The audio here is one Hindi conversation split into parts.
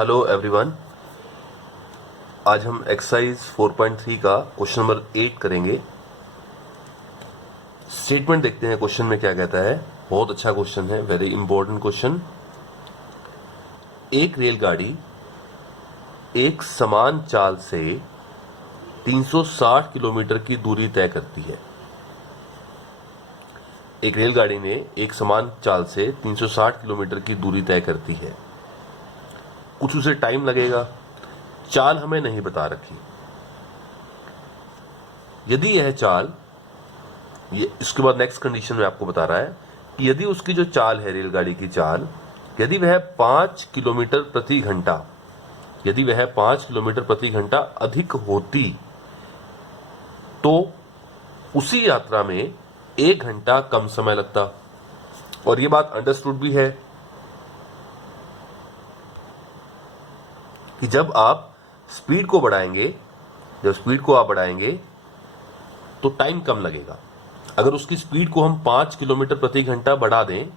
Hello everyone. आज हम एक्सरसाइज 4.3 का क्वेश्चन नंबर 8 करेंगे। स्टेटमेंट देखते हैं क्वेश्चन में क्या कहता है। बहुत अच्छा क्वेश्चन है, वेरी इंपॉर्टेंट क्वेश्चन। एक रेलगाड़ी एक समान चाल से 360 किलोमीटर की दूरी तय करती है। एक रेलगाड़ी ने एक समान चाल से 360 किलोमीटर की दूरी तय करती है। कुछ उसे टाइम लगेगा, चाल हमें नहीं बता रखी। यदि यह चाल, ये इसके बाद नेक्स्ट कंडीशन में आपको बता रहा है कि यदि उसकी जो चाल है, रेलगाड़ी की चाल, यदि वह 5 किलोमीटर प्रति घंटा, यदि वह 5 किलोमीटर प्रति घंटा अधिक होती तो उसी यात्रा में 1 घंटा कम समय लगता। और ये बात अंडरस्टूड भी है कि जब आप स्पीड को बढ़ाएंगे, जब स्पीड को आप बढ़ाएंगे तो टाइम कम लगेगा। अगर उसकी स्पीड को हम 5 किलोमीटर प्रति घंटा बढ़ा दें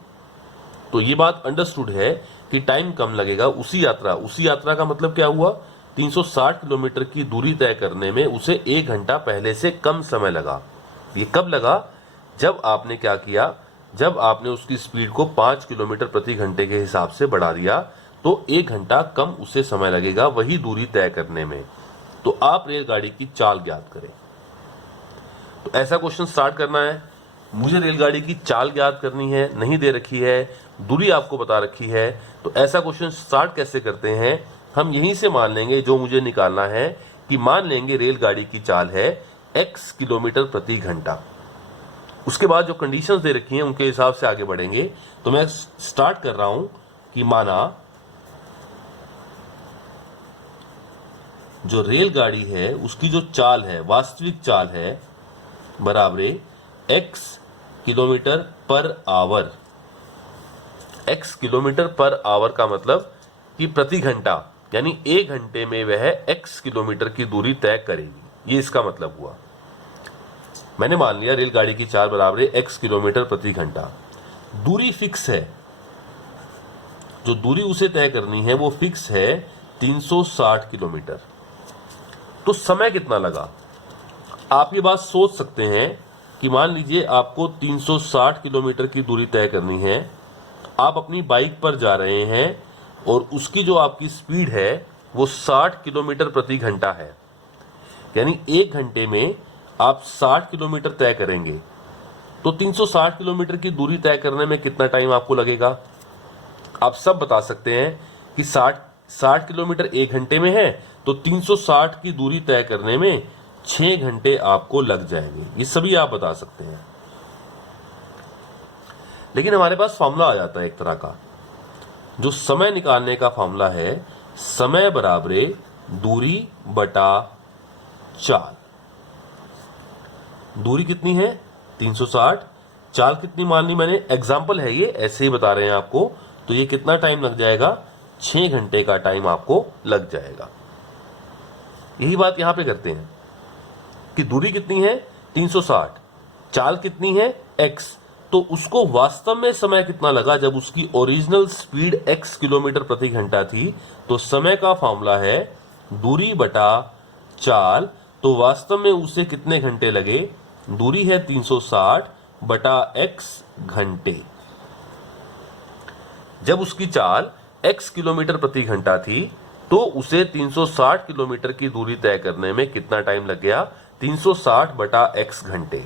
तो ये बात अंडरस्टूड है कि टाइम कम लगेगा। उसी यात्रा का मतलब क्या हुआ, 360 किलोमीटर की दूरी तय करने में उसे 1 घंटा पहले से कम समय लगा। ये कब लगा? जब आपने क्या किया, जब आपने उसकी स्पीड को 5 किलोमीटर प्रति घंटे के हिसाब से बढ़ा दिया तो 1 घंटा कम उसे समय लगेगा वही दूरी तय करने में। तो आप रेलगाड़ी की चाल ज्ञात करें। तो ऐसा क्वेश्चन स्टार्ट करना है। मुझे रेलगाड़ी की चाल ज्ञात करनी है, नहीं दे रखी है, दूरी आपको बता रखी है। तो ऐसा क्वेश्चन स्टार्ट कैसे करते हैं, हम यहीं से मान लेंगे जो मुझे निकालना है कि मान लेंगे रेलगाड़ी की चाल है x किलोमीटर प्रति घंटा। उसके बाद जो कंडीशंस दे रखी हैं उनके हिसाब से आगे बढ़ेंगे। तो मैं स्टार्ट कर रहा हूं कि माना जो रेलगाड़ी है उसकी जो चाल है, वास्तविक चाल है, बराबरे x kilometre per hour. x kilometre per hour का मतलब कि प्रति घंटा, यानी 1 घंटे में वह x किलोमीटर की दूरी तय करेगी। ये इसका मतलब हुआ। मैंने मान लिया रेलगाड़ी की चाल बराबर x किलोमीटर प्रति घंटा। दूरी फिक्स है, जो दूरी उसे तय करनी है वो फिक्स है 360 किलोमीटर। तो समय कितना लगा? आप ये बात सोच सकते हैं कि मान लीजिए आपको 360 किलोमीटर की दूरी तय करनी है। आप अपनी बाइक पर जा रहे हैं और उसकी जो आपकी स्पीड है वो 60 किलोमीटर प्रति घंटा है, यानी 1 घंटे में आप 60 किलोमीटर तय करेंगे। तो 360 किलोमीटर की दूरी तय करने में कितना टाइम आपको लगेगा? आप सब बता सकते हैं कि 60 किलोमीटर 1 घंटे में है, तो 360 की दूरी तय करने में 6 घंटे आपको लग जाएंगे। ये सभी आप बता सकते हैं। लेकिन हमारे पास फॉर्मूला आ जाता है एक तरह का, जो समय निकालने का फॉर्मूला है, समय बराबरे दूरी बटा चाल। दूरी कितनी है? 360। चाल कितनी मान ली मैंने? एग्जाम्पल है ये, ऐसे ही बता रहे हैं आपको। तो ये कितना टाइम लग जाएगा? 6 घंटे का टाइम आपको लग जाएगा। यही बात यहां पे करते हैं कि दूरी कितनी है? 360। चाल कितनी है? x। तो उसको वास्तव में समय कितना लगा जब उसकी ओरिजिनल स्पीड x किलोमीटर प्रति घंटा थी। तो समय का फॉर्मूला है दूरी बटा चाल। तो वास्तव में उसे कितने घंटे लगे? दूरी है 360 बटा x घंटे। जब उसकी चाल x किलोमीटर प्रति घंटा थी तो उसे 360 किलोमीटर की दूरी तय करने में कितना टाइम लग गया? 360 बटा x घंटे।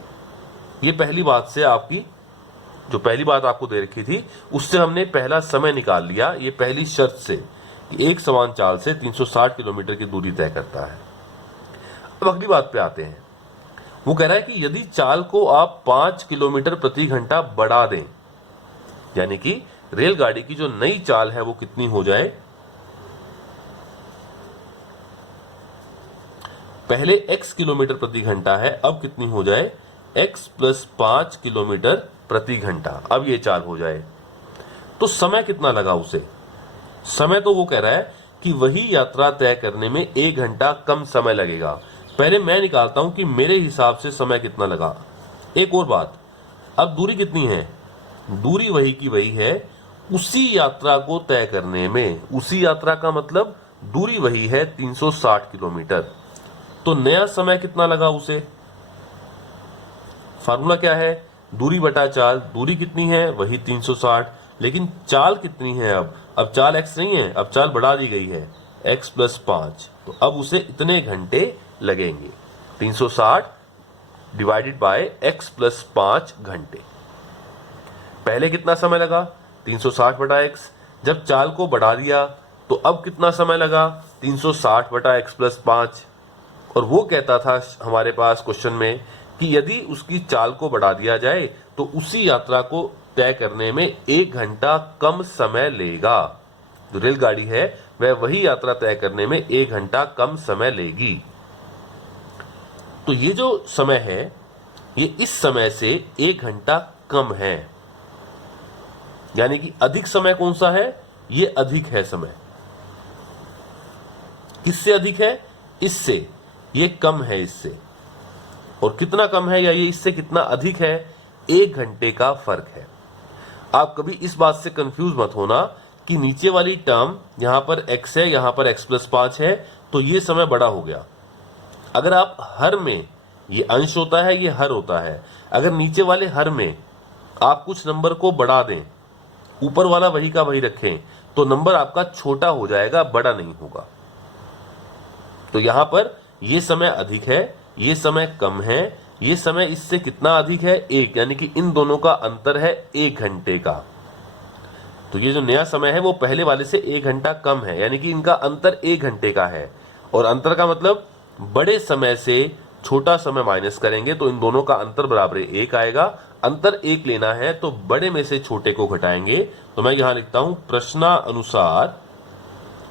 ये पहली बात से आपकी, जो पहली बात आपको दे रखी थी उससे हमने पहला समय निकाल लिया, ये पहली शर्त से कि एक समान चाल से 360 किलोमीटर की दूरी तय करता है। अब अगली बात पे आते हैं। वो कह रहा है कि यदि चाल को आप 5 किलोमीटर प्रति घंटा बढ़ा दें, यानी कि रेलगाड़ी की जो नई चाल है वो कितनी हो जाए? पहले x किलोमीटर प्रति घंटा है, अब कितनी हो जाए? x प्लस 5 किलोमीटर प्रति घंटा। अब ये चाल हो जाए तो समय कितना लगा उसे? समय तो वो कह रहा है कि वही यात्रा तय करने में 1 घंटा कम समय लगेगा। पहले मैं निकालता हूं कि मेरे हिसाब से समय कितना लगा। एक और बात, अब दूरी कितनी है? दूरी वही की वही है उसी यात्रा को तय करने में, उसी यात्रा का मतलब दूरी वही है 360 किलोमीटर, तो नया समय कितना लगा उसे? फार्मूला क्या है? दूरी बटा चाल। दूरी कितनी है? वही 360, लेकिन चाल कितनी है? अब चाल x नहीं है, अब चाल बढ़ा दी गई है x + 5, तो अब उसे इतने घंटे लगेंगे। 360 डिवाइडेड बाय x + 5 घंटे। पहले कितना समय लगा? 360 बटा x। जब चाल को बढ़ा दिया तो अब कितना समय लगा? 360 बटा x + 5। और वो कहता था हमारे पास क्वेश्चन में कि यदि उसकी चाल को बढ़ा दिया जाए तो उसी यात्रा को तय करने में 1 घंटा कम समय लेगा। जो रेलगाड़ी है वह वही यात्रा तय करने में 1 घंटा कम समय लेगी। तो ये जो समय है ये इस समय से 1 घंटा कम है, यानी कि अधिक समय कौन सा है? ये अधिक है समय। किससे अधिक है? इससे। ये कम है इससे। और कितना कम है या ये इससे कितना अधिक है? 1 घंटे का फर्क है। आप कभी इस बात से कंफ्यूज मत होना कि नीचे वाली टर्म यहां पर x है, यहां पर x + 5 है, तो ये समय बड़ा हो गया। अगर आप हर में, ये अंश होता है, ये हर होता है, अगर नीचे वाले हर में आप कुछ नंबर को बढ़ा दें, ऊपर वाला वही का वही रखें, तो नंबर आपका छोटा हो जाएगा, बड़ा नहीं होगा। तो यहां पर ये समय अधिक है, ये समय कम है, ये समय इससे कितना अधिक है? 1, यानी कि इन दोनों का अंतर है 1 घंटे का। तो ये जो नया समय है वो पहले वाले से 1 घंटा कम है, यानी कि इनका अंतर 1 घंटे का है। और अंतर का मतलब बड़े समय से छोटा समय माइनस करेंगे तो इन दोनों का अंतर बराबर 1 आएगा। अंतर 1 लेना है तो बड़े में से छोटे को घटाएंगे। तो मैं यहां लिखता हूं प्रश्नानुसार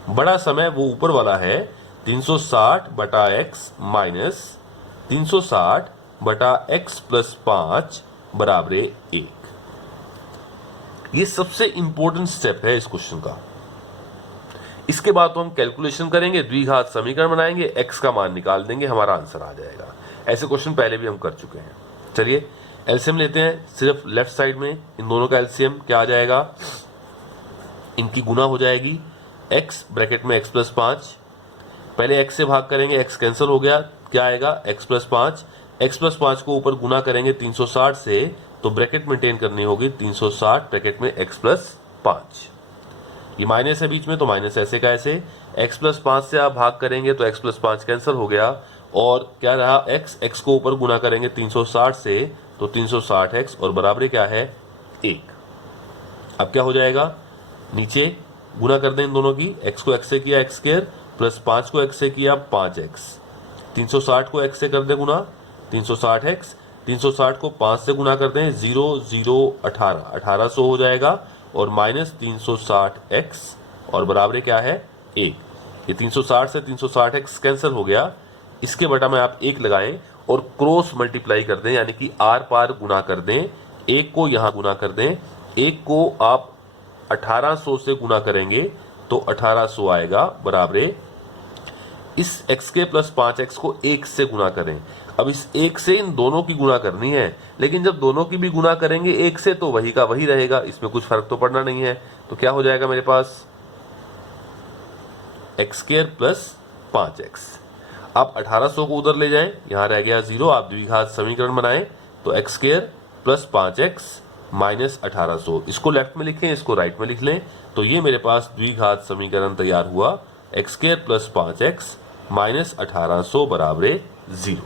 बड़ा समय वो ऊपर वाला है 360 बटा x माइनस 360 बटा x + 5 बराबर 1। ये सबसे इंपॉर्टेंट स्टेप है इस क्वेश्चन का। इसके बाद तो हम कैलकुलेशन करेंगे, द्विघात समीकरण बनाएंगे, x का मान निकाल देंगे, हमारा आंसर आ जाएगा। ऐसे क्वेश्चन पहले भी हम कर चुके हैं। चलिए एलसीएम लेते हैं। सिर्फ लेफ्ट साइड में इन दोनों का एलसीएम क्या आ जाएगा? इनकी गुना हो जाएगी, x ब्रैकेट में x + 5, पहले x से भाग करेंगे, x कैंसिल हो गया, क्या आएगा? x + 5। x + 5 को ऊपर गुना करेंगे 360 से, तो ब्रैकेट मेंटेन करनी होगी 360 ब्रैकेट में x + 5। ये माइनस है बीच में, तो माइनस ऐसे का ऐसे। x + 5 से आप भाग करेंगे तो x + 5 कैंसिल हो गया, और क्या रहा? x को ऊपर गुना करेंगे 360 से, तो 360x, और बराबर क्या है? 1। अब क्या हो जाएगा? नीचे गुना कर दें इन दोनों की, x को x से किया x² + 5 को x से किया 5x, 360 को x से कर दे गुना 360x, 360 को 5 से गुना कर दें 0 0 18, 1800 हो जाएगा, और माइनस 360x, और बराबर क्या है? 1। ये 360 से 360x कैंसिल हो गया, इसके बटा में आप 1 लगाएं और क्रॉस मल्टीप्लाई कर दें, यानी कि आर पार गुना कर दें। 1 को यहां गुना कर दें, 1 को आप 1800 से गुना करेंगे तो 1800 आएगा, बराबर इस x के + 5x को 1 से गुना करें। अब इस 1 से इन दोनों की गुना करनी है, लेकिन जब दोनों की भी गुना करेंगे 1 से तो वही का वही रहेगा, इसमें कुछ फर्क तो पड़ना नहीं है। तो क्या हो जाएगा मेरे पास? x² + 5x। आप 1800 को उधर ले जाएं, यहां रह गया 0, आप द्विघात समीकरण बनाएं, तो x² + 5x माइनस 1800, इसको लेफ्ट में लिखें, इसको राइट में लिख लें, तो ये मेरे पास द्विघात समीकरण तैयार हुआ, x² + 5x माइनस 1800 बराबर 0।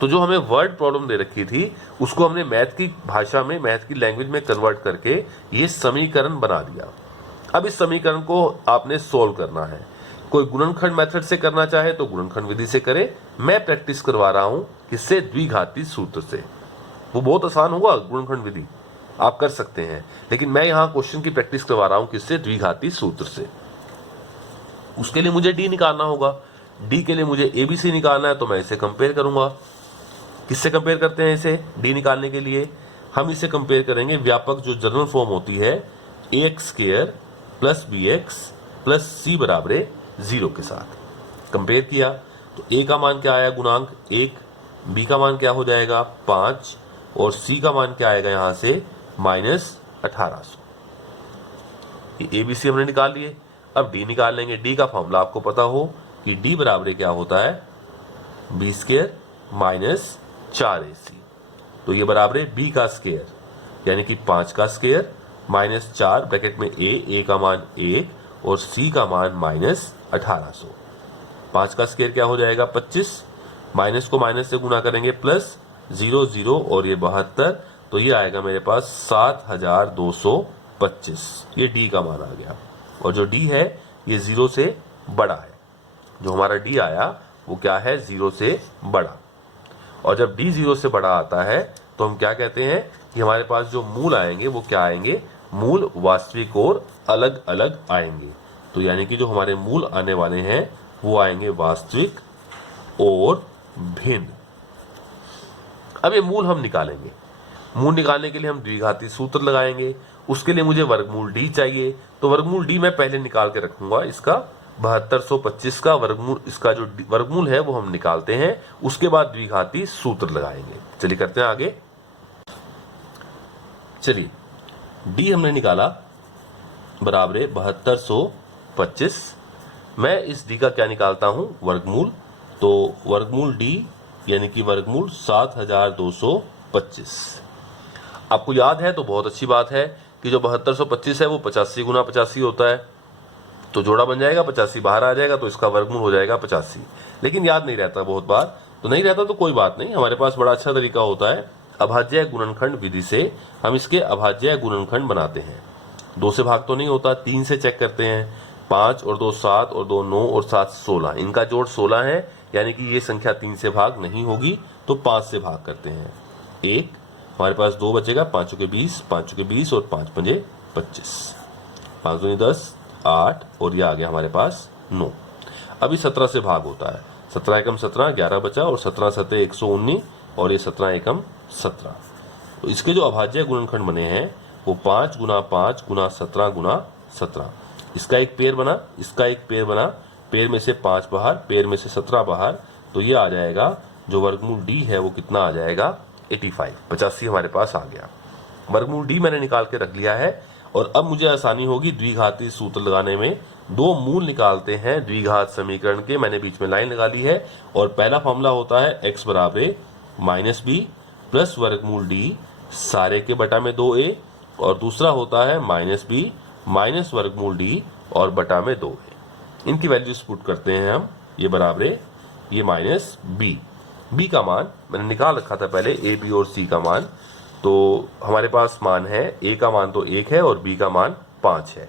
तो जो हमें वर्ड प्रॉब्लम दे रखी थी उसको हमने मैथ की भाषा में, मैथ की लैंग्वेज में कन्वर्ट करके ये समीकरण बना दिया। अब इस समीकरण को आपने सोल्व करना है। कोई गुणनखंड मेथड से करना चाहे तो गुणनखंड विधि से करे, मैं प्रैक्टिस करवा रहा हूं किससे? द्विघाती सूत्र से। वो बहुत आसान होगा, गुणनखंड विधि आप कर सकते हैं, लेकिन मैं यहां क्वेश्चन की प्रैक्टिस करवा रहा हूं किससे? द्विघाती सूत्र से। उसके लिए मुझे डी निकालना होगा, डी के लिए मुझे एबीसी निकालना है, तो मैं इसे कंपेयर करूंगा। किससे कंपेयर करते हैं इसे? डी निकालने के लिए हम इसे कंपेयर करेंगे व्यापक जो जनरल फॉर्म होती है ax² + bx + c बराबर 0 के साथ। कंपेयर किया तो a का मान क्या आया? गुणांक 1, b का मान क्या हो जाएगा? 5, और c का मान क्या आएगा यहां से? माइनस 1800। ये ABC हमने निकाल लिए। अब D निकाल लेंगे। D का फॉर्मूला आपको पता हो कि D बराबर क्या होता है, B² माइनस 4AC। तो ये बराबर है B का स्क्वायर यानी कि 5 का स्क्वायर माइनस 4 ब्रैकेट में A का मान 1 और C का मान माइनस 1800। 5 का स्क्वायर क्या हो जाएगा 25, माइनस को माइनस से गुना करेंगे प्लस 0 0 और ये 72, तो ये आएगा मेरे पास 7225। ये D का मान आ गया और जो D है ये 0 से बड़ा है। जो हमारा D आया वो क्या है, 0 से बड़ा। और जब D 0 से बड़ा आता है तो हम क्या कहते हैं कि हमारे पास जो मूल आएंगे वो क्या आएंगे, मूल वास्तविक और अलग अलग आएंगे। तो यानी कि जो हमारे मूल आने वाले हैं वो आएंगे वास्तविक और भिन्न। अब ये मूल हम निकालेंगे। मूल निकालने के लिए हम द्विघाती सूत्र लगाएंगे। उसके लिए मुझे वर्गमूल D चाहिए। तो वर्गमूल D मैं पहले निकाल के रखूंगा। इसका 7225 का वर्गमूल, इसका जो वर्गमूल है वो हम निकालते हैं। उसके बाद द्विघाती सूत्र लगाएंगे। चलिए करते हैं आगे। चलिए D हमने निकाला बराबर 7225। मैं इस D का क्या निकालता हूं, वर्गमूल। तो वर्गमूल D यानी कि वर्गमूल 7225। आपको याद है तो बहुत अच्छी बात है कि जो 7225 है वो 85 गुना 85 होता है। तो जोड़ा बन जाएगा, 85 बाहर आ जाएगा तो इसका वर्गमूल हो जाएगा 85। लेकिन याद नहीं रहता बहुत बार, तो नहीं रहता तो कोई बात नहीं। हमारे पास बड़ा अच्छा तरीका होता है, अभाज्य गुणनखंड विधि से हम इसके अभाज्य गुणनखंड बनाते हैं। 2 से भाग तो नहीं होता, 3 से चेक करते हैं। 5 और 2 7 और 2 9 और 7 16, इनका जोड़ 16 है यानी कि ये संख्या 3 से भाग नहीं होगी तो 5 से भाग करते हैं। 1 हमारे पास 2 बचेगा, 5 के 20, 5 के 20 और 5 पंजे 25, 5 दूनी 10, 8 और ये आ गया हमारे पास 9। अभी 17 से भाग होता है। 17 एकम 17, 11 बचा और 17 सते 119 और ये 17 एकम 17। तो इसके जो अभाज्य गुणनखंड बने हैं वो 5 गुना 5 गुना 17 गुना 17। इसका एक पेड़ बना, इसका एक पेड़ बना, पेड़ में से 5 बाहर, पेड़ में से 17 बाहर, तो ये आ जाएगा जो वर्गमूल D है वो कितना आ जाएगा 85, 85 हमारे पास आ गया। वर्गमूल D मैंने निकाल के रख लिया है और अब मुझे आसानी होगी द्विघाती सूत्र लगाने में। 2 मूल निकालते हैं द्विघात समीकरण के, मैंने बीच में लाइन लगा ली है। और पहला फॉर्मूला होता है x बराबर माइनस बी प्लस वर्गमूल D सारे के बटा में 2a, और दूसरा होता है माइनस बी माइनस वर्गमूल D और बटा में 2a। इनकी वैल्यूज पुट करते हैं हम। ये बराबर ये माइनस बी, बी का मान मैंने निकाल रखा था पहले, ए बी और सी का मान। तो हमारे पास मान है, ए का मान तो 1 है और बी का मान 5 है।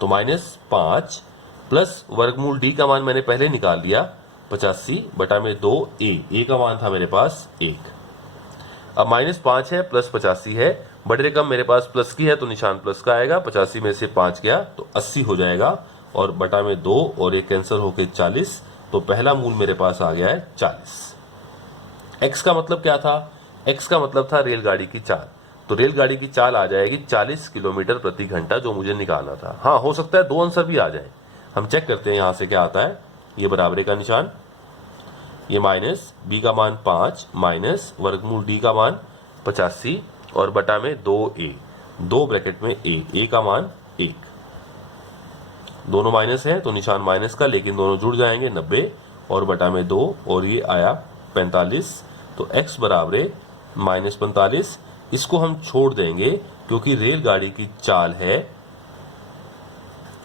तो -5 प्लस वर्गमूल D का मान मैंने पहले निकाल लिया 85 बटा में 2a, ए का मान था मेरे पास 1। अब -5 है प्लस 85 है, बड़ी रकम मेरे पास प्लस की है तो निशान प्लस का आएगा। 85 में से 5 गया तो 80 हो जाएगा और बटा में 2 और ये कैंसिल होके 40। तो पहला मूल मेरे पास आ गया है 40। x का मतलब क्या था, x का मतलब था रेलगाड़ी की चाल। तो रेलगाड़ी की चाल आ जाएगी 40 किलोमीटर प्रति घंटा, जो मुझे निकालना था। हाँ, हो सकता है 2 आंसर भी आ जाए। हम चेक करते हैं यहां से क्या आता है। ये बराबरी का निशान, ये माइनस बी का मान 5 माइनस वर्गमूल D का मान 85 और बटा में 2a, 2 ब्रैकेट में a का मान 1। दोनों माइनस है तो निशान माइनस का, लेकिन दोनों जुड़ जाएंगे 90 और बटा में 2 और ये आया 45। तो x बराबर -45। इसको हम छोड़ देंगे क्योंकि रेलगाड़ी की चाल है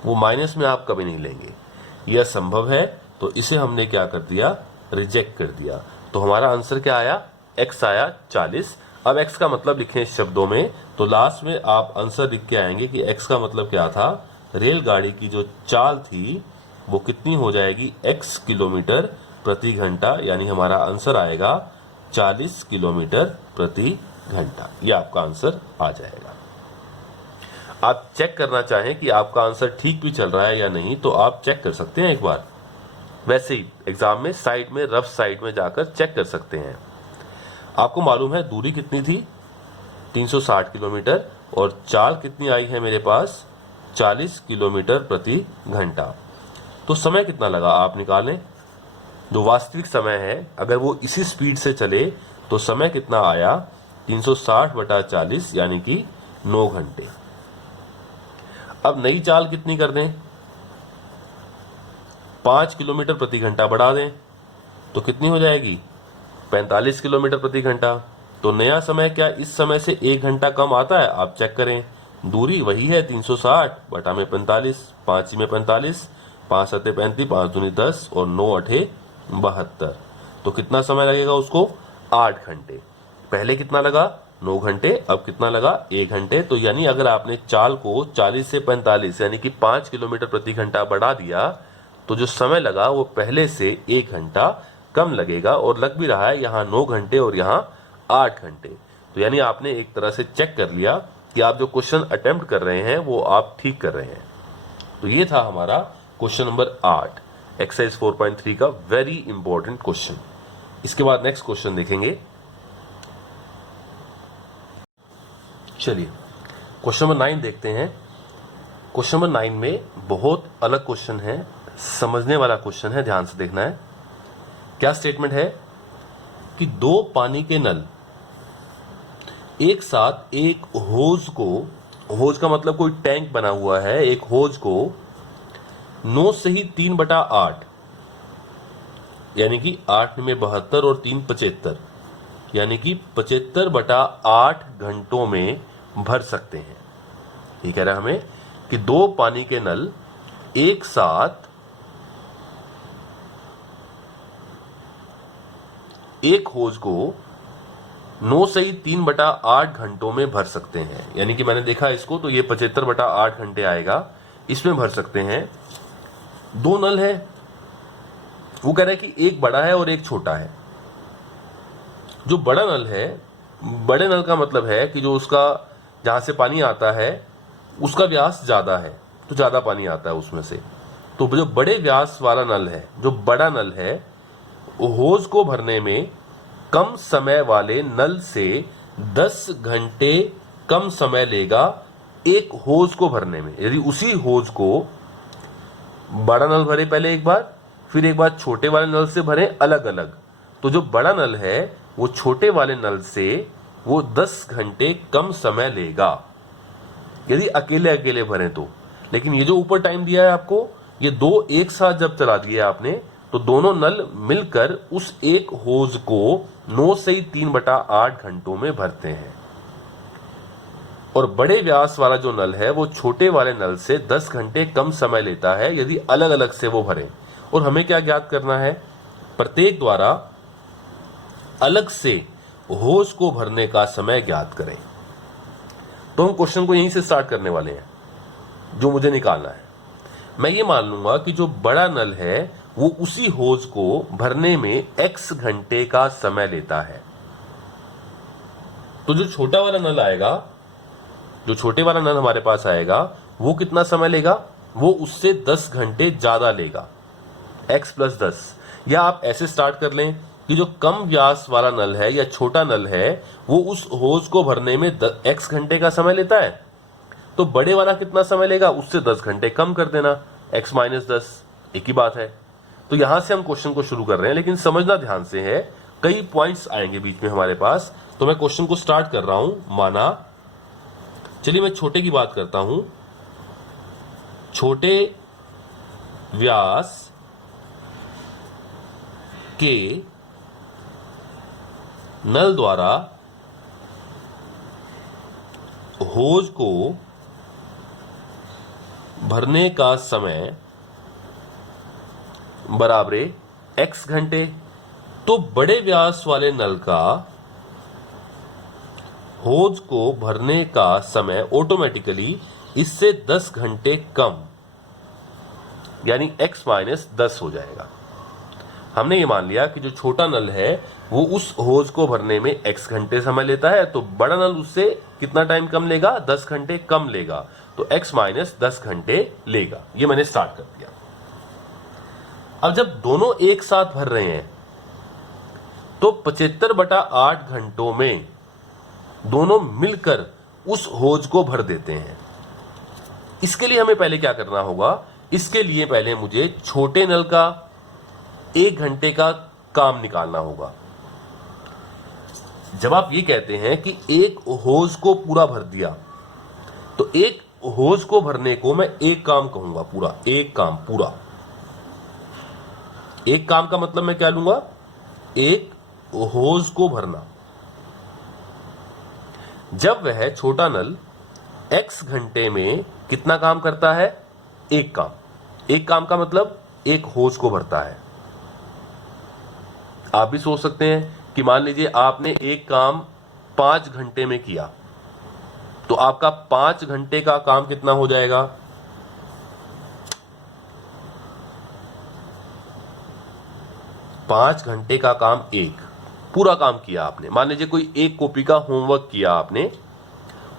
वो माइनस में आप कभी नहीं लेंगे, यह संभव है। तो इसे हमने क्या कर दिया, रिजेक्ट कर दिया। तो हमारा आंसर क्या आया, x आया 40। अब x का मतलब लिखें इस शब्दों में, तो लास्ट में आप आंसर लिख के आएंगे कि x का मतलब क्या था, रेलगाड़ी की जो चाल थी वो कितनी हो जाएगी, x किलोमीटर प्रति घंटा, यानी हमारा आंसर आएगा 40 किलोमीटर प्रति घंटा। ये आपका आंसर आ जाएगा। आप चेक करना चाहें कि आपका आंसर ठीक भी चल रहा है या नहीं, तो आप चेक कर सकते हैं एक बार। वैसे ही एग्जाम में साइड में, रफ साइड में जाकर चेक कर सकते हैं। आपको मालूम है दूरी कितनी थी, 360 किलोमीटर, और चाल कितनी आई है मेरे पास, 40 किलोमीटर प्रति घंटा। तो समय कितना लगा आप निकालें। जो वास्तविक समय है अगर वो इसी स्पीड से चले तो समय कितना आया, 360 बटा 40 यानी कि 9 घंटे। अब नई चाल कितनी कर दें, 5 किलोमीटर प्रति घंटा बढ़ा दें तो कितनी हो जाएगी, 45 किलोमीटर प्रति घंटा। तो नया समय क्या इस समय से 1 घंटा कम आता है, आप चेक करें, दूरी वही है 360 बटा में 45, 5 में 45, 5 सत्ते 35, 5 दूनी 10 और 9 अठे 72। तो कितना समय लगेगा उसको, 8 घंटे। पहले कितना लगा, 9 घंटे, अब कितना लगा, 1 घंटे। तो यानी अगर आपने चाल को 40 से 45 यानी कि 5 किलोमीटर प्रति घंटा बढ़ा दिया तो जो समय लगा वो पहले से 1 घंटा कम लगेगा, और लग भी रहा है यहाँ 9 घंटे और यहाँ 8 घंटे। तो यानी आपने एक तरह से चेक कर लिया कि आप जो क्वेश्चन अटेम्प्ट कर रहे हैं वो आप ठीक कर रहे हैं। तो ये था हमारा क्वेश्चन नंबर 8 एक्सरसाइज 4.3 का वेरी इंपॉर्टेंट क्वेश्चन। इसके बाद नेक्स्ट क्वेश्चन देखेंगे। चलिए क्वेश्चन नंबर 9 देखते हैं। क्वेश्चन नंबर 9 में बहुत अलग क्वेश्चन है, समझने वाला क्वेश्चन है, ध्यान से देखना है। क्या स्टेटमेंट है कि 2 पानी के नल एक साथ एक होज को, होज का मतलब कोई टैंक बना हुआ है, एक होज को 9 से ही 3/8 यानी कि 8 में 72 और 3 75 यानी कि 75/8 घंटों में भर सकते हैं। ये कह रहा है हमें कि 2 पानी के नल एक साथ एक होज को 9 से ही 3/8 घंटों में भर सकते हैं। यानी कि मैंने देखा इसको तो ये 75/8 घंटे आएगा, इसमें भर सकते हैं। 2 नल है, वो कह रहा है कि एक बड़ा है और एक छोटा है। जो बड़ा नल है, बड़े नल का मतलब है कि जो उसका जहां से पानी आता है उसका व्यास ज्यादा है, तो ज्यादा पानी आता है उसमें से। तो जो बड़े व्यास वाला नल है, जो बड़ा नल है, होज को भरने में कम समय वाले नल से 10 घंटे कम समय लेगा एक होज को भरने में। यदि उसी होज को बड़ा नल भरे पहले एक बार, फिर एक बार छोटे वाले नल से भरे अलग अलग, तो जो बड़ा नल है वो छोटे वाले नल से वो 10 घंटे कम समय लेगा यदि अकेले अकेले भरें तो। लेकिन ये जो ऊपर टाइम दिया है आपको, ये 2 एक साथ जब चला दिया आपने तो दोनों नल मिलकर उस एक होज को 9 से ही 3/8 घंटों में भरते हैं। और बड़े व्यास वाला जो नल है वो छोटे वाले नल से 10 घंटे कम समय लेता है यदि अलग अलग से वो भरें। और हमें क्या ज्ञात करना है, प्रत्येक द्वारा अलग से होज को भरने का समय ज्ञात करें। तो हम क्वेश्चन को यहीं से स्टार्ट करने वाले हैं। जो मुझे निकालना है, मैं ये मान लूंगा कि जो बड़ा नल है वो उसी होज को भरने में x घंटे का समय लेता है। तो जो छोटा वाला नल आएगा, जो छोटे वाला नल हमारे पास आएगा, वो कितना समय लेगा, वो उससे 10 घंटे ज्यादा लेगा, x + 10। या आप ऐसे स्टार्ट कर लें कि जो कम व्यास वाला नल है या छोटा नल है वो उस होज को भरने में x घंटे का समय लेता है, तो बड़े वाला कितना समय लेगा, उससे 10 घंटे कम कर देना, x - 10, एक ही बात है। तो यहां से हम क्वेश्चन को शुरू कर रहे हैं, लेकिन समझना ध्यान से है, कई पॉइंट्स आएंगे बीच में हमारे पास। तो मैं क्वेश्चन को स्टार्ट कर रहा हूं, माना चलिए मैं छोटे की बात करता हूं। छोटे व्यास के नल द्वारा होज को भरने का समय बराबरे x घंटे। तो बड़े व्यास वाले नल का होज को भरने का समय ऑटोमेटिकली इससे 10 घंटे कम यानी x - 10 हो जाएगा। हमने ये मान लिया कि जो छोटा नल है वो उस होज को भरने में x घंटे समय लेता है, तो बड़ा नल उससे कितना टाइम कम लेगा, 10 घंटे कम लेगा, तो x - 10 घंटे लेगा। ये मैंने स्टार्ट कर दिया। अब जब दोनों एक साथ भर रहे हैं तो 75/8 घंटों में दोनों मिलकर उस होज को भर देते हैं। इसके लिए हमें पहले क्या करना होगा, इसके लिए पहले मुझे छोटे नल का 1 घंटे का काम निकालना होगा। जब आप ये कहते हैं कि एक होज को पूरा भर दिया, तो एक होज को भरने को मैं एक काम कहूंगा, पूरा एक काम, पूरा एक काम का मतलब मैं क्या लूंगा, एक होज को भरना। जब वह छोटा नल x घंटे में कितना काम करता है, एक काम। एक काम का मतलब एक होज को भरता है। आप भी सोच सकते हैं कि मान लीजिए आपने एक काम 5 घंटे में किया, तो आपका 5 घंटे का काम कितना हो जाएगा, 5 घंटे का काम एक पूरा काम किया आपने। मान लीजिए कोई एक कॉपी का होमवर्क किया आपने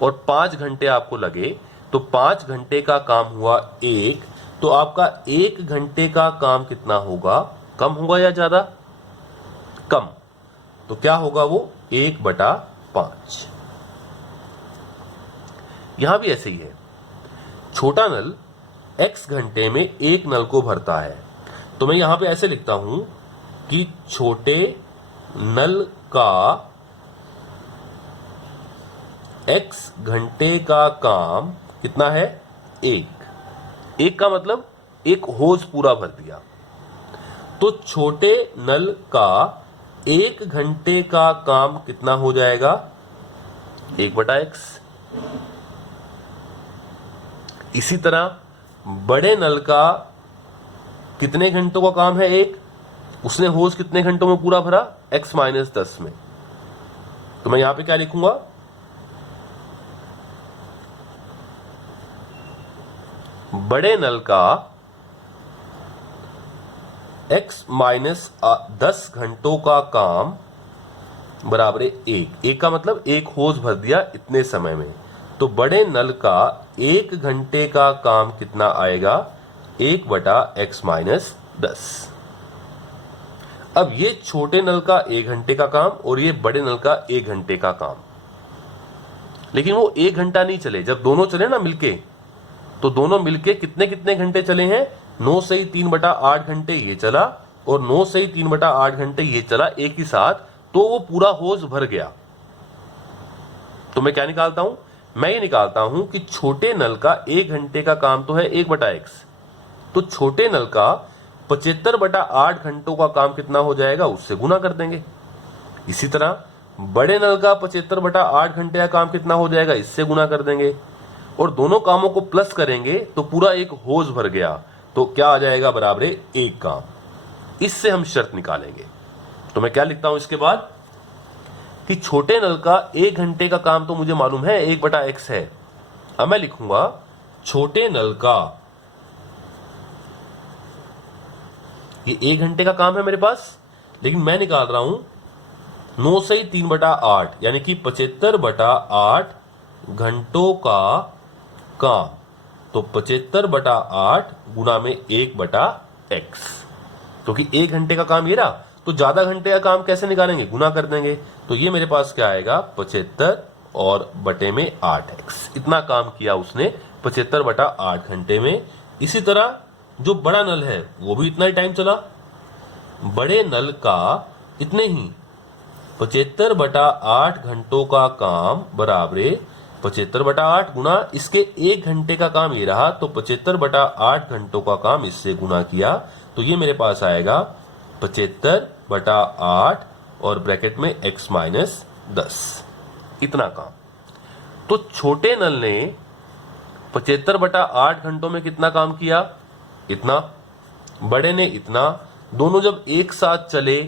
और 5 घंटे आपको लगे, तो 5 घंटे का काम हुआ एक, तो आपका 1 घंटे का काम कितना होगा, कम होगा या ज्यादा, कम। तो क्या होगा वो 1/5। यहां भी ऐसे ही है, छोटा नल x घंटे में एक नल को भरता है। तो मैं यहां पे ऐसे लिखता हूं कि छोटे नल का x घंटे का काम कितना है, एक का मतलब एक होज पूरा भर दिया। तो छोटे नल का 1 घंटे का काम कितना हो जाएगा, 1/x। इसी तरह बड़े नल का कितने घंटों का काम है, एक, उसने होज कितने घंटों में पूरा भरा, x - 10 में। तो मैं यहां पे क्या लिखूंगा, बड़े नल का x - 10 घंटों का काम बराबर एक का मतलब एक होज भर दिया इतने समय में। तो बड़े नल का 1 घंटे का काम कितना आएगा, 1/x - 10। अब ये छोटे नल का 1 घंटे का काम और ये बड़े नल का 1 घंटे का काम, लेकिन वो 1 घंटा नहीं चले। जब दोनों चले ना मिलके, तो दोनों मिलके कितने कितने घंटे चले हैं, 9 सही 3/8 घंटे ये चला और 9 सही 3/8 घंटे ये चला एक ही साथ, तो वो पूरा होज भर गया। तो मैं क्या निकालता हूं, मैं ये निकालता हूं कि छोटे नल का 1 घंटे का काम तो है 1/x, तो छोटे नल का 75/8 घंटों का काम कितना हो जाएगा, उससे गुना कर देंगे। इसी तरह बड़े नल का 75/8 घंटे का काम कितना हो जाएगा, इससे गुना कर देंगे और दोनों कामों को प्लस करेंगे तो पूरा एक होज भर गया। तो क्या आ जाएगा, बराबर एक काम। इससे हम शर्त निकालेंगे। तो मैं क्या लिखता हूं इसके बाद कि छोटे नल का 1 घंटे का काम तो मुझे मालूम है 1/x है। अब मैं लिखूंगा छोटे नल का, ये 1 घंटे का काम है मेरे पास, लेकिन मैं निकाल रहा हूं 9 सही 3/8 यानी कि 75/8 घंटों का काम। तो 75/8 गुना में 1/x, क्योंकि 1 घंटे का काम ये रहा, तो ज्यादा घंटे का काम कैसे निकालेंगे, गुना कर देंगे। तो ये मेरे पास क्या आएगा, 75 और बटे में 8x। इतना काम किया उसने 75/8 घंटे में। इसी तरह जो बड़ा नल है वो भी इतना ही टाइम चला, बड़े नल का इतने ही 75/8 घंटों का काम बराबर 75/8 गुना इसके 1 घंटे का काम ये रहा, तो 75/8 घंटों का काम इससे गुना किया, तो ये मेरे पास आएगा 75/8 और ब्रैकेट में x - 10। इतना काम। तो छोटे नल ने 75/8 घंटों में कितना काम किया, इतना, बड़े ने इतना। दोनों जब एक साथ चले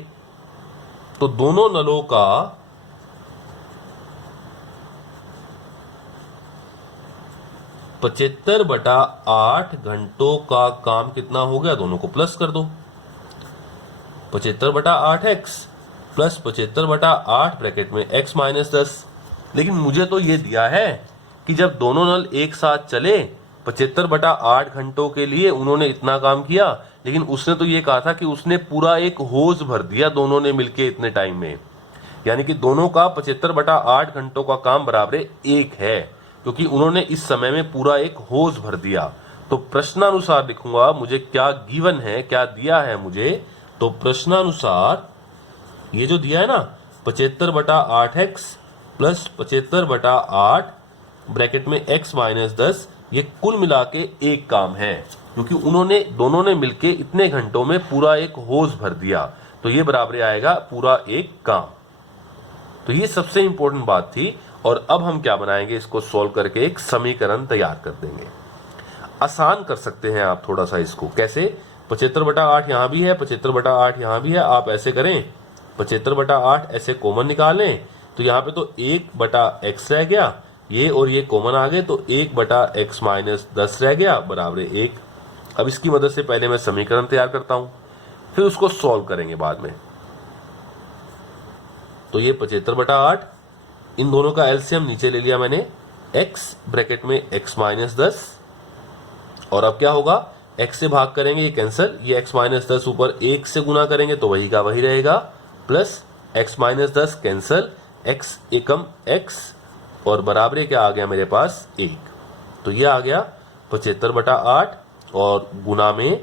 तो दोनों नलों का 75/8 घंटों का काम कितना हो गया, दोनों को प्लस कर दो, 75/8x प्लस 75/8 ब्रैकेट में x - 10। लेकिन मुझे तो ये दिया है कि जब दोनों नल एक साथ चले 75/8 घंटों के लिए उन्होंने इतना काम किया, लेकिन उसने तो ये कहा था कि उसने पूरा एक होज भर दिया दोनों ने मिलके इतने टाइम में, यानी कि दोनों का 75/8 घंटों का काम बराबर एक है, क्योंकि उन्होंने इस समय में पूरा एक होज भर दिया। तो प्रश्नानुसार लिखूंगा मुझे क्या गिवन है, क्या दिया है मुझे। तो प्रश्नानुसार ये जो दिया है ना 75/8x प्लस 75/8 ब्रैकेट में x - 10, ये कुल मिला के एक काम है, क्योंकि उन्होंने दोनों ने मिलके इतने घंटों में पूरा एक होज भर दिया, तो ये बराबर आएगा पूरा एक काम। तो ये सबसे इंपॉर्टेंट बात थी। और अब हम क्या बनाएंगे, इसको सॉल्व करके एक समीकरण तैयार कर देंगे। आसान कर सकते हैं आप थोड़ा सा इसको, कैसे? 75/8 यहां भी है, 75/8 यहां भी है। आप ऐसे करें, 75/8 ऐसे कॉमन निकालें, तो यहाँ पे तो 1/x रह गया, ये और ये कॉमन आ गए, तो 1/x - 10 रह गया बराबर 1। अब इसकी मदद से पहले मैं समीकरण तैयार करता हूं, फिर उसको सॉल्व करेंगे बाद में। तो ये 75/8, इन दोनों का एलसीएम नीचे ले लिया मैंने, x ब्रैकेट में x - 10, और अब क्या होगा, x से भाग करेंगे, ये कैंसिल, ये x - 10 ऊपर 1 से गुना करेंगे तो वही का वही रहेगा, प्लस x - 10 कैंसिल, x एकम x, और बराबर क्या आ गया मेरे पास 1। तो ये आ गया 75/8, और गुना में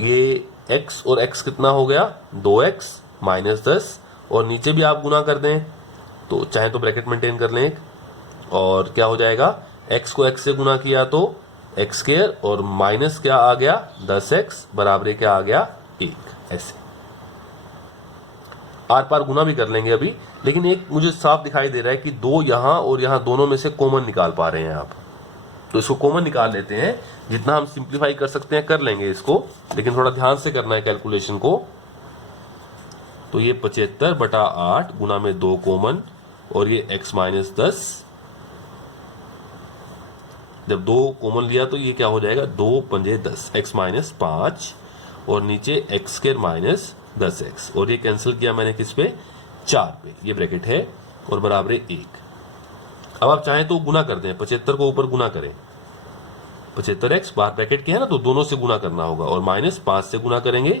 ये x और x कितना हो गया, 2x - 10, और नीचे भी आप गुना कर दें, तो चाहे तो ब्रैकेट मेंटेन कर लें, और क्या हो जाएगा, x को x से गुना किया तो x², और माइनस क्या आ गया 10x बराबर क्या आ गया 1। ऐसे आर पार गुना भी कर लेंगे अभी, लेकिन एक मुझे साफ दिखाई दे रहा है कि 2 यहां और यहां दोनों में से कॉमन निकाल पा रहे हैं आप, तो इसको कॉमन निकाल लेते हैं। जितना हम सिंप्लीफाई कर सकते हैं कर लेंगे इसको, लेकिन थोड़ा ध्यान से करना है कैलकुलेशन को। तो ये 75/8 गुना में 2 कॉमन, और ये x - 10, जब 2 कॉमन लिया तो ये क्या हो जाएगा, 2 पंजे 10, x - 5, और नीचे x² - 10x, और ये कैंसिल किया मैंने किस पे, 4 पे, ये ब्रैकेट है, और बराबर 1। अब आप चाहें तो गुना कर दें, 75 को ऊपर गुना करें, 75x बाहर ब्रैकेट के है ना, तो दोनों से गुना करना होगा, और -5 से गुना करेंगे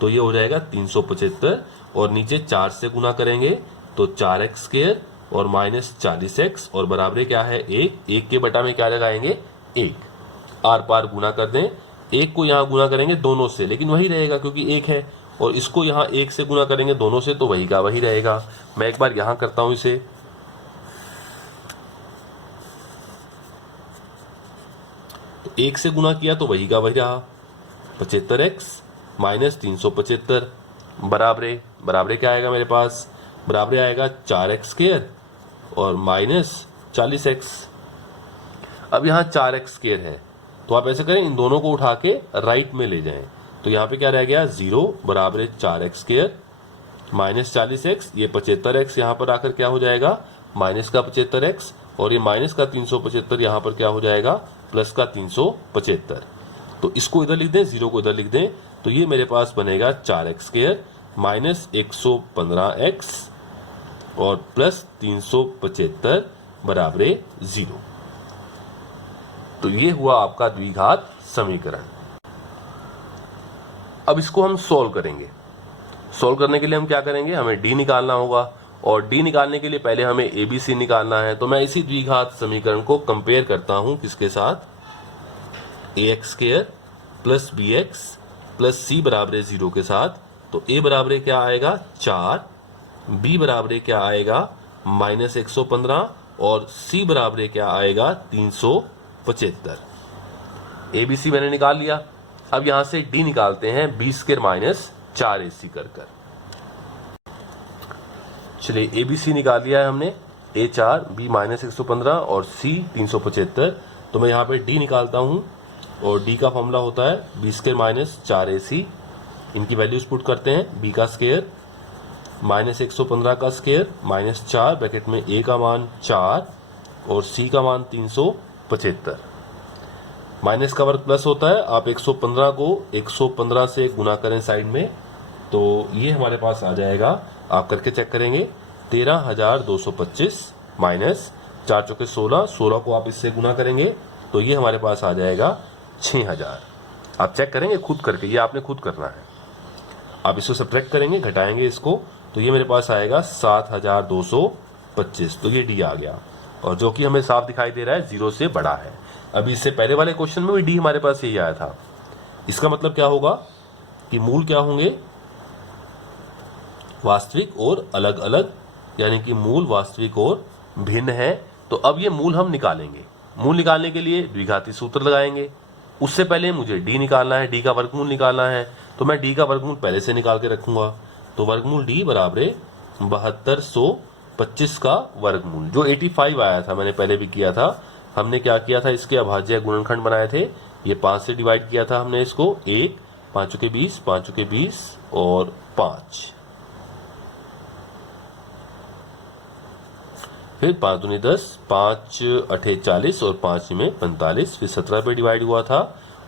तो ये हो जाएगा 375, और नीचे 4 से गुना करेंगे तो 4x² और -40x, और बराबर क्या है 1 के बटा में क्या लगाएंगे 1, आर पार गुना कर दें। 1 को यहाँ गुना करेंगे दोनों से, लेकिन वही रहेगा क्योंकि 1 है, और इसको यहाँ 1 से गुना करेंगे दोनों से तो वही का वही रहेगा। मैं एक बार यहाँ करता हूं इसे, तो 1 से गुना किया तो वही का वही रहा, 75x - 375 बराबर क्या आएगा मेरे पास, बराबर आएगा 4x² और -40x। अब यहाँ 4x² है, तो आप ऐसे करें, इन दोनों को उठा के राइट में ले जाएं, तो यहाँ पे क्या रह गया 0 बराबर 4x² -40x, ये 75x यहाँ पर आकर क्या हो जाएगा माइनस का 75x, और ये माइनस का 375 यहाँ पर क्या हो जाएगा प्लस का 375। तो इसको इधर लिख दें, 0 को इधर लिख दें, तो ये मेरे पास बनेगा 4x² -115x और प्लस 375 बराबर 0। तो ये हुआ आपका द्विघात समीकरण। अब इसको हम सॉल्व करेंगे। सॉल्व करने के लिए हम क्या करेंगे, हमें डी निकालना होगा, और डी निकालने के लिए पहले हमें एबीसी निकालना है। तो मैं इसी द्विघात समीकरण को कंपेयर करता हूं किसके साथ, ax² plus bx plus c बराबर 0 के साथ। तो a बराबर क्या आएगा 4, b बराबर क्या आएगा -115 और c बराबर क्या आएगा 375। एबीसी मैंने निकाल लिया। अब यहां से d निकालते हैं, b² माइनस 4ac कर। चलिए एबीसी निकाल लिया है हमने, a 4, b -115 और c 375। तो मैं यहाँ पे d निकालता हूँ, और d का फॉर्मूला होता है b² माइनस 4ac। इनकी वैल्यूज पुट करते हैं, b का स्क्वायर -115 का स्क्वायर -4 ब्रैकेट में a का मान 4 और c का मान 375। माइनस का वर्ग प्लस होता है, आप 115 को 115 से गुना करें साइड में, तो ये हमारे पास आ जाएगा, आप करके चेक करेंगे 13,225 माइनस 4 चौके 16, 16 को आप इससे गुना करेंगे तो ये हमारे पास आ जाएगा 6,000। आप चेक करेंगे खुद करके, ये आपने खुद करना है। आप इसको सब्ट्रैक्ट करेंगे, घटाएंगे इसको, तो ये मेरे पास आएगा 7,225। तो ये डी आ गया, और जो कि हमें साफ दिखाई दे रहा है 0 से बड़ा है। अभी इससे पहले वाले क्वेश्चन में भी डी हमारे पास यही आया था। इसका मतलब क्या होगा कि मूल क्या होंगे, वास्तविक और अलग अलग, यानी कि मूल वास्तविक और भिन्न है। तो अब ये मूल हम निकालेंगे, मूल निकालने के लिए द्विघाती सूत्र लगाएंगे। उससे पहले मुझे डी निकालना है, डी का वर्गमूल निकालना है, तो मैं डी का वर्गमूल पहले से निकाल के रखूंगा। तो वर्गमूल डी बराबर 7225 का वर्गमूल, जो 85 आया था, मैंने पहले भी किया था। हमने क्या किया था, इसके अभाज्य गुणनखंड बनाए थे, ये 5 से डिवाइड किया था हमने इसको, 1 5 के 20 5 के 20 और 5, फिर 5 दूनी 10, 5 अठे 40 और 5 में 45, फिर 17 पे डिवाइड हुआ था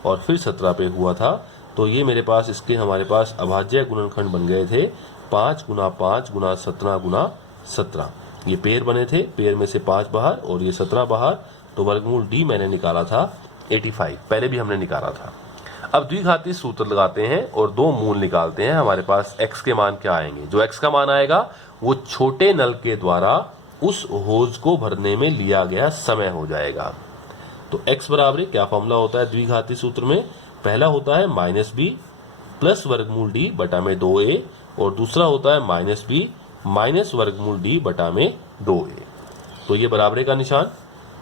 और फिर 17 पे हुआ था। तो ये मेरे पास इसके हमारे पास अभाज्य गुणनखंड बन गए थे 5 गुना 5 गुना 17 गुना 17। ये पेयर बने थे, पेयर में से 5 बाहर और ये 17 बाहर। तो वर्गमूल डी मैंने निकाला था 85, पहले भी हमने निकाला था। अब द्विघाती सूत्र लगाते हैं और दो मूल निकालते हैं। हमारे पास x के मान क्या आएंगे, जो x का मान आएगा वो छोटे नल के द्वारा उस होज को भरने में लिया गया समय हो जाएगा। तो x बराबर क्या फॉर्मूला होता है द्विघाती सूत्र में, पहला होता है -b प्लस वर्गमूल d बटा में 2a और दूसरा होता है -b माइनस वर्गमूल d बटा में 2a। तो ये बराबरे का निशान,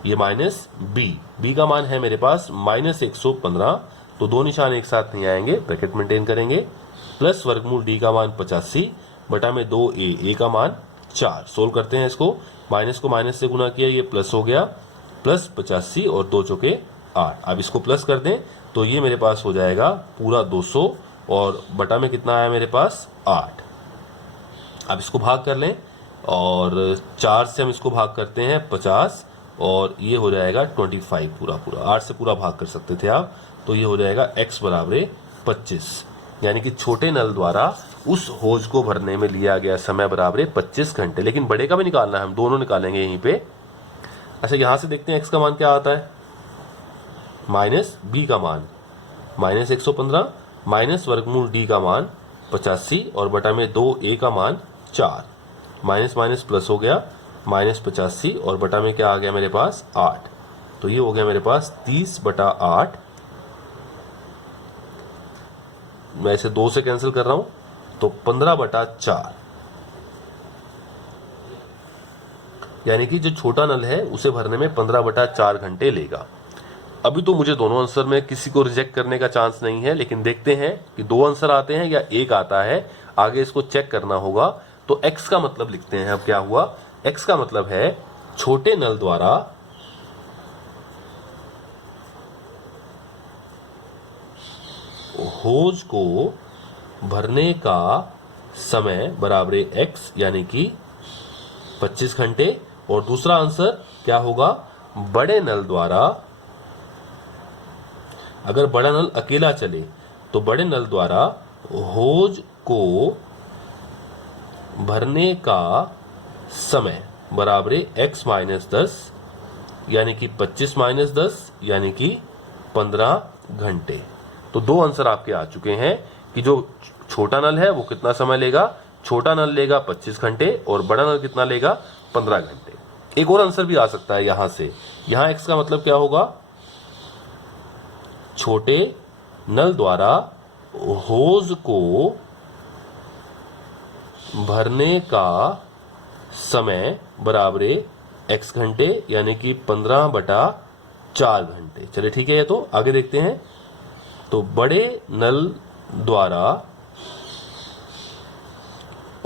ये -b का मान है मेरे पास -115, तो दो निशान एक साथ नहीं आएंगे, ब्रैकेट मेंटेन करेंगे, प्लस वर्गमूल d का मान 85 बटा में 2a, का मान 4। सोल्व करते हैं इसको, माइनस को माइनस से गुना किया, ये प्लस हो गया, प्लस 85 और 2 चौके 8। अब इसको प्लस कर दें तो ये मेरे पास हो जाएगा पूरा 200 और बटा में कितना आया मेरे पास 8। अब इसको भाग कर लें और 4 से हम इसको भाग करते हैं 50 और ये हो जाएगा 25 पूरा 8 से पूरा भाग कर सकते थे आप। तो ये हो जाएगा x बराबर 25, यानी कि छोटे नल द्वारा उस होज को भरने में लिया गया समय बराबर 25 घंटे। लेकिन बड़े का भी निकालना है, हम दोनों निकालेंगे यहीं पे। अच्छा, यहां से देखते हैं x का मान क्या आता है, -b का मान -115 माइनस वर्गमूल d का मान 85 और बटा में 2a का मान 4, माइनस माइनस प्लस हो गया, -85 और बटा में क्या आ गया मेरे पास 8। तो ये हो गया मेरे पास 30 बटा 8। मैं इसे 2 से कैंसिल कर रहा हूं, तो 15 बटा 4, यानी कि जो छोटा नल है उसे भरने में 15 बटा 4 घंटे लेगा। अभी तो मुझे दोनों आंसर में किसी को रिजेक्ट करने का चांस नहीं है, लेकिन देखते हैं कि 2 आंसर आते हैं या 1 आता है, आगे इसको चेक करना होगा। तो x का मतलब लिखते हैं। अब क्या हुआ, x का मतलब है छोटे नल द्वारा होज को भरने का समय बराबर x, यानी कि 25 घंटे। और दूसरा आंसर क्या होगा, बड़े नल द्वारा, अगर बड़ा नल अकेला चले तो बड़े नल द्वारा होज को भरने का समय बराबर x माइनस 10, यानी कि 25 माइनस 10 यानी कि 15 घंटे। तो 2 आंसर आपके आ चुके हैं कि जो छोटा नल है वो कितना समय लेगा, छोटा नल लेगा 25 घंटे और बड़ा नल कितना लेगा 15 घंटे। एक और आंसर भी आ सकता है यहां से, यहां x का मतलब क्या होगा, छोटे नल द्वारा होज को भरने का समय बराबर x घंटे, यानी कि 15 बटा 4 घंटे। चलिए ठीक है, ये तो आगे देखते हैं। तो बड़े नल द्वारा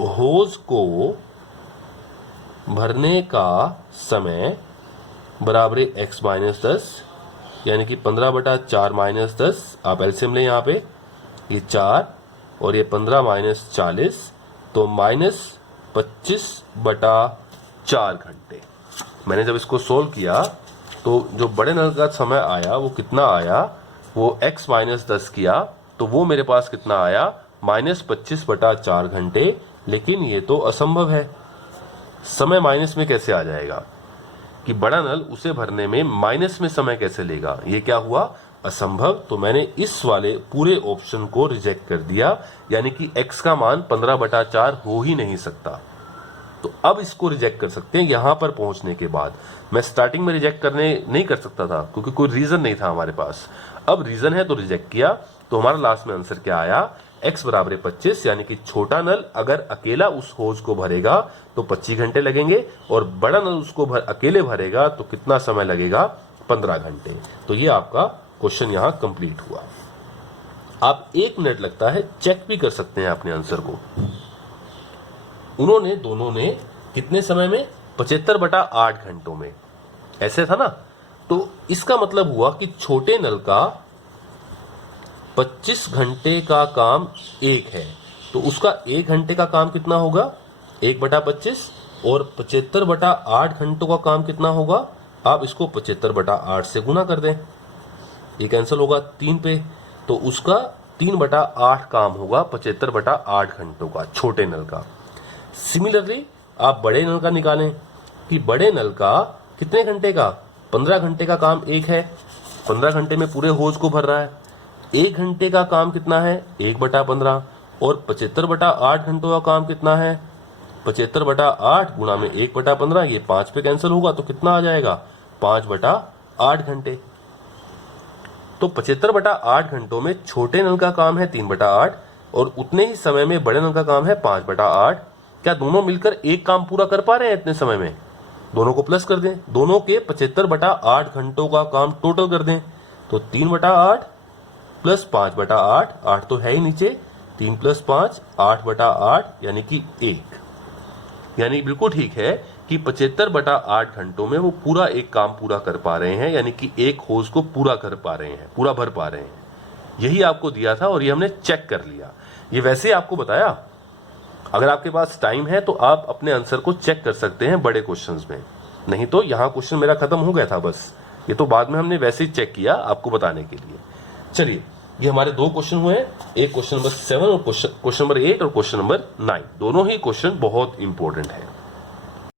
होज को भरने का समय बराबर x माइनस 10, यानी कि 15 बटा 4 माइनस 10। आप एलसीएम लें, यहाँ पे ये 4 और ये 15 माइनस 40, तो -25 बटा 4 घंटे। मैंने जब इसको सोल्व किया तो जो बड़े नल का समय आया वो कितना आया, वो x माइनस 10 किया तो वो मेरे पास कितना आया, -25 बटा 4 घंटे। लेकिन ये तो असंभव है, समय माइनस में कैसे आ जाएगा, कि बड़ा नल उसे भरने में माइनस में समय कैसे लेगा, ये क्या हुआ, असंभव। तो मैंने इस वाले पूरे ऑप्शन को रिजेक्ट कर दिया, यानी कि x का मान 15 बटा 4 हो ही नहीं सकता। तो अब इसको रिजेक्ट कर सकते हैं यहां पर पहुंचने के बाद। मैं स्टार्टिंग में रिजेक्ट करने नहीं कर सकता था क्योंकि कोई रीजन नहीं था हमारे पास, अब रीजन है तो रिजेक्ट किया। तो हमारा लास्ट में आंसर क्या आया, x बराबर 25, यानी कि छोटा नल अगर अकेला उस होज को भरेगा तो 25 घंटे लगेंगे और बड़ा नल उसको अकेले भरेगा तो कितना समय लगेगा, 15 घंटे। तो ये आपका क्वेश्चन यहां कंप्लीट हुआ। आप 1 मिनट लगता है चेक भी कर सकते हैं अपने आंसर को। उन्होंने दोनों ने कितने समय में, 75/8 घंटों में, ऐसे था ना। तो इसका मतलब हुआ कि छोटे नल का 25 घंटे का काम 1 है, तो उसका 1 घंटे का काम कितना होगा, 1/25, और 75/8 घंटों का काम कितना होगा, आप इसको 75/8 से गुना कर दें, ये कैंसिल होगा 3 पे, तो उसका 3/8 काम होगा 75/8 घंटों का, छोटे नल का। सिमिलरली आप बड़े नल का निकालें कि बड़े नल का कितने घंटे का, 15 घंटे का काम 1 है, 15 घंटे में पूरे होज को भर रहा है। 1 घंटे का काम कितना है, 1/15, और 75/8 घंटों का काम कितना है, 75/8 गुणा में 1/15, ये 5 पे कैंसिल होगा, तो कितना आ जाएगा, 5/8 घंटे। तो 75/8 घंटों में छोटे नल का काम है 3/8, और उतने ही समय में बड़े नल का काम है 5/8। क्या दोनों मिलकर एक काम पूरा कर पा रहे हैं इतने समय में? दोनों को प्लस कर दें, दोनों के 75/8 घंटों का काम टोटल कर दें, तो 3/8 प्लस 5/8, 8 तो है ही नीचे, 3 + 5 8/8, यानी कि 1। यानी बिल्कुल ठीक है कि 75/8 घंटों में वो पूरा एक काम पूरा कर पा रहे हैं, यानी कि एक होज को पूरा कर पा रहे हैं, पूरा भर पा रहे हैं। यही आपको दिया था और ये हमने चेक कर लिया। ये वैसे ही आपको बताया। अगर आपके पास टाइम है तो आप अपने आंसर को चेक कर सकते हैं बड़े क्वेश्चंस में, नहीं तो यहाँ क्वेश्चन मेरा खत्म हो गया था बस। ये तो बाद में हमने वैसे ही चेक किया आपको बताने के लिए। चलिए, ये हमारे 2 क्वेश्चन हुए, एक क्वेश्चन नंबर 7 और क्वेश्चन नंबर 8 और क्वेश्चन नंबर 9। दोनों ही क्वेश्चन बहुत इंपॉर्टेंट है।